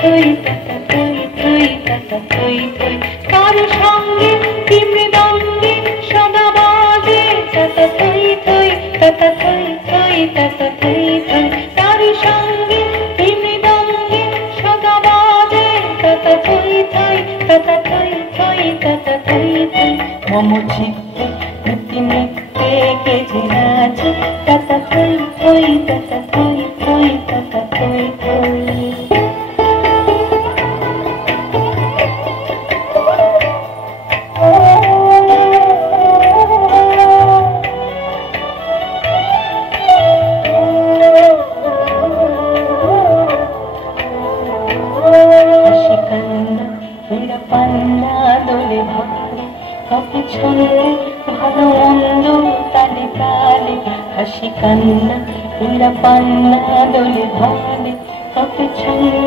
থই তাতা থই থই তাতা থই থই কারো সঙ্গে কি মৃদঙ্গে সদা বাজে তাতা থই থই তাতা থই থই তাতা থই থই কারো সঙ্গে কি মৃদঙ্গে সদা বাজে তাতা থই থই তাতা থই থই তাতা থই থই মম চিত্তে প্রীতিমৃত্যে কে যে নাচে তাতা থই থই তাতা থই থই তাতা থই থই পান্না দোলে ভালে কপি ছন্দে ভালো মন্দ তালে তালে হাসি কান্না উড়া পান্না দোলে ভালে কপি ছন্দে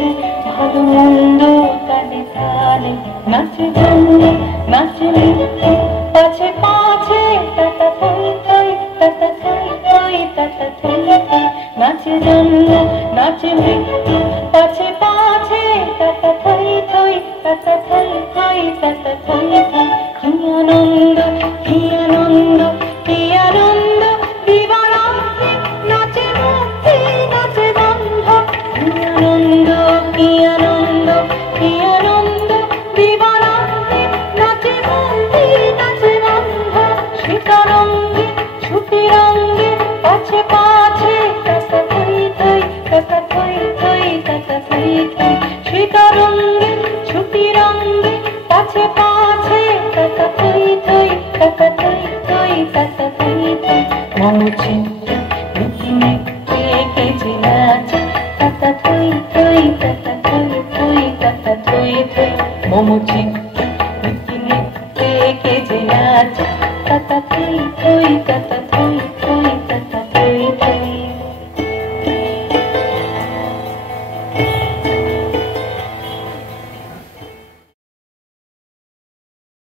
ভালো মন্দ তালে তালে নাচে জন্যে নাচে লিখতে পাছে পাছে তাতা থই থই তাতা থই থই তাতা থই থই নাচে জন্যে নাচে লিখতে পাছে পাছে তাতা থই থই তাতা থই থই তাতা থই থই কি আনন্দ কি আনন্দ কি আনন্দ দিবারাত্রি নাচে মুক্তি নাচে বন্ধ কি আনন্দ কি আনন্দ কি আনন্দ দিবারাত্রি নাচে মুক্তি নাচে বন্ধ সীতারঙ্গে ছুটি রঙ্গে পাছে পাছে তাতা থই থই তাতা থই থই তাতা থই থই সীতারঙ্গে ছুটি রঙ্গে পাছে পাছে তাতা থই থই তাতা থই থই তাতা থই থই মম চিত্তে প্রীতিমৃত্যে কে যে নাচে তাতা থই থই তাতা থই থই তাতা থই থই মম চিত্তে প্রীতিমৃত্যে কে যে নাচে তাতা থই